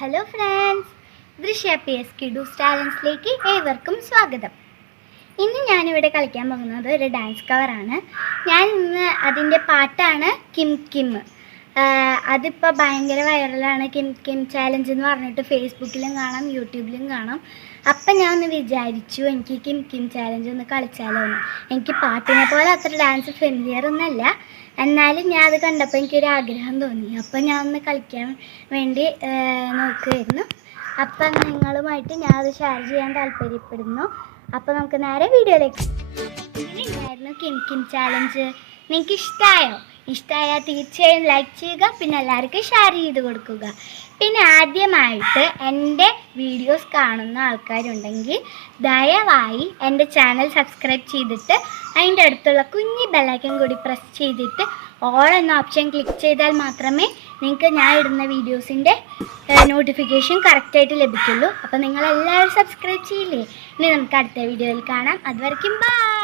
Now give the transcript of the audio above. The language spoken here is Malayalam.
ഹലോ ഫ്രണ്ട്സ്, ദൃശ്യ പി എസ് കിഡൂസ് ടാലൻസിലേക്ക് ഏവർക്കും സ്വാഗതം. ഇന്ന് ഞാനിവിടെ കളിക്കാൻ പോകുന്നത് ഒരു ഡാൻസ് കവറാണ്. ഞാൻ ഇന്ന് അതിൻ്റെ പാട്ടാണ് കിം കിം. അതിപ്പോൾ ഭയങ്കര വൈറലാണ്. കിം കിം ചാലഞ്ച് എന്ന് പറഞ്ഞിട്ട് ഫേസ്ബുക്കിലും കാണാം, യൂട്യൂബിലും കാണാം. അപ്പം ഞാൻ ഒന്ന് വിചാരിച്ചു എനിക്ക് കിം കിം ചാലഞ്ച് ഒന്ന് കളിച്ചാലോ എന്ന്. എനിക്ക് പാട്ടിനെ പോലെ അത്ര ഡാൻസ് ഫെമിലിയർ ഒന്നല്ല, എന്നാലും ഞാൻ അത് കണ്ടപ്പോൾ എനിക്കൊരു ആഗ്രഹം തോന്നി. അപ്പം ഞാൻ ഒന്ന് കളിക്കാൻ വേണ്ടി നോക്കുമായിരുന്നു. അപ്പം നിങ്ങളുമായിട്ട് ഞാൻ അത് ഷെയർ ചെയ്യാൻ താല്പര്യപ്പെടുന്നു. അപ്പോൾ നമുക്ക് നേരെ വീഡിയോയിലേക്ക്. ഇങ്ങനെയായിരുന്നു കിം കിം ചാലഞ്ച്. നിങ്ങൾക്ക് ഇഷ്ടമായാൽ തീർച്ചയായും ലൈക്ക് ചെയ്യുക, പിന്നെ എല്ലാവർക്കും ഷെയർ ചെയ്ത് കൊടുക്കുക. പിന്നെ ആദ്യമായിട്ട് എൻ്റെ വീഡിയോസ് കാണുന്ന ആൾക്കാരുണ്ടെങ്കിൽ ദയവായി എൻ്റെ ചാനൽ സബ്സ്ക്രൈബ് ചെയ്തിട്ട് അതിൻ്റെ അടുത്തുള്ള കുഞ്ഞി ബെല്ലൈക്കൺ കൂടി പ്രസ് ചെയ്തിട്ട് ഓൾ എന്ന ഓപ്ഷൻ ക്ലിക്ക് ചെയ്താൽ മാത്രമേ നിങ്ങൾക്ക് ഞാൻ ഇടുന്ന വീഡിയോസിൻ്റെ നോട്ടിഫിക്കേഷൻ കറക്റ്റായിട്ട് ലഭിക്കുള്ളൂ. അപ്പോൾ നിങ്ങളെല്ലാവരും സബ്സ്ക്രൈബ് ചെയ്യില്ലേ? ഇനി നമുക്ക് അടുത്ത വീഡിയോയിൽ കാണാം. അതുവരെയ്ക്കും ബൈ.